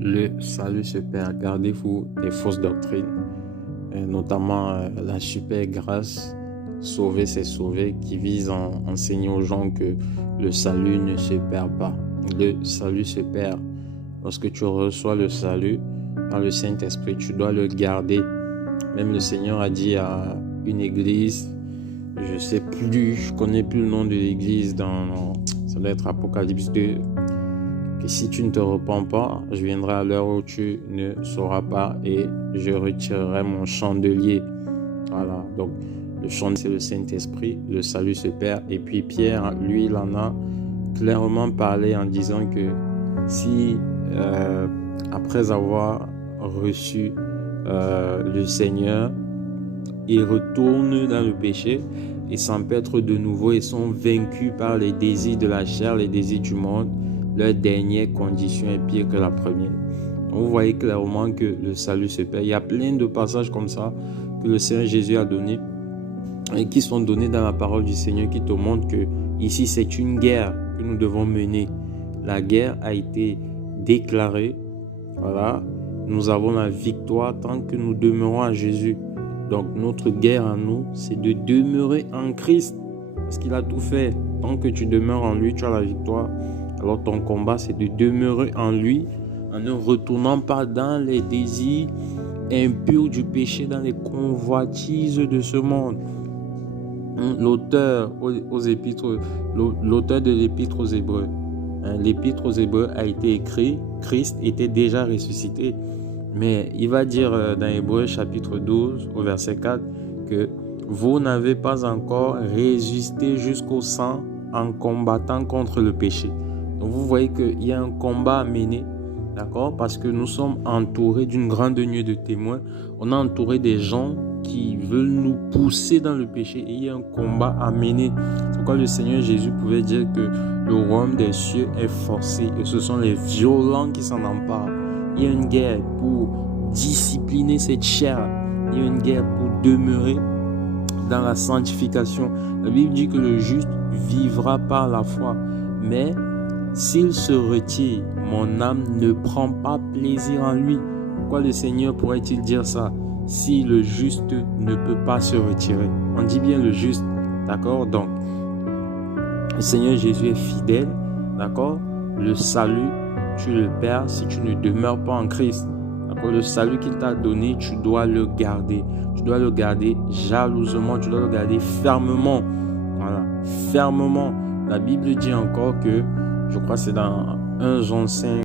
le salut se perd. Gardez-vous des fausses doctrines, notamment la super grâce, sauver c'est sauver, qui vise à enseigner aux gens que le salut ne se perd pas. Le salut se perd. Lorsque tu reçois le salut par le Saint-Esprit, tu dois le garder. Même le Seigneur a dit à une église, je connais plus le nom de l'église, ça doit être Apocalypse 2, que si tu ne te repens pas, je viendrai à l'heure où tu ne sauras pas et je retirerai mon chandelier. Voilà, donc le chandelier c'est le Saint-Esprit, le salut se perd. Et puis Pierre, lui, il en a clairement parlé en disant que si après avoir reçu le Seigneur, ils retournent dans le péché et s'empêtrent de nouveau et sont vaincus par les désirs de la chair, les désirs du monde, leur dernière condition est pire que la première. Donc vous voyez clairement que le salut se perd. Il y a plein de passages comme ça que le Seigneur Jésus a donné et qui sont donnés dans la parole du Seigneur, qui te montrent que ici c'est une guerre que nous devons mener. La guerre a été déclarée. Voilà, nous avons la victoire tant que nous demeurons à Jésus. Donc notre guerre à nous, c'est de demeurer en Christ, parce qu'il a tout fait. Tant que tu demeures en lui, tu as la victoire. Alors ton combat, c'est de demeurer en lui, en ne retournant pas dans les désirs impurs du péché, dans les convoitises de ce monde. L'auteur de l'épître aux Hébreux, l'épître aux Hébreux a été écrit, Christ était déjà ressuscité. Mais il va dire dans Hébreux chapitre 12 au verset 4 que vous n'avez pas encore résisté jusqu'au sang en combattant contre le péché. Donc vous voyez qu'il y a un combat à mener, d'accord? Parce que nous sommes entourés d'une grande nuée de témoins. On est entouré des gens qui veulent nous pousser dans le péché et il y a un combat à mener. C'est pourquoi le Seigneur Jésus pouvait dire que le royaume des cieux est forcé et ce sont les violents qui s'en emparent. Il y a une guerre pour discipliner cette chair. Il y a une guerre pour demeurer dans la sanctification. La Bible dit que le juste vivra par la foi. Mais s'il se retire, mon âme ne prend pas plaisir en lui. Pourquoi le Seigneur pourrait-il dire ça si le juste ne peut pas se retirer? On dit bien le juste, d'accord? Donc, le Seigneur Jésus est fidèle, d'accord? Le salut, tu le perds si tu ne demeures pas en Christ. D'accord? Le salut qu'il t'a donné, tu dois le garder. Tu dois le garder jalousement, tu dois le garder fermement. Voilà, fermement. La Bible dit encore que, je crois que c'est dans 1 Jean 5,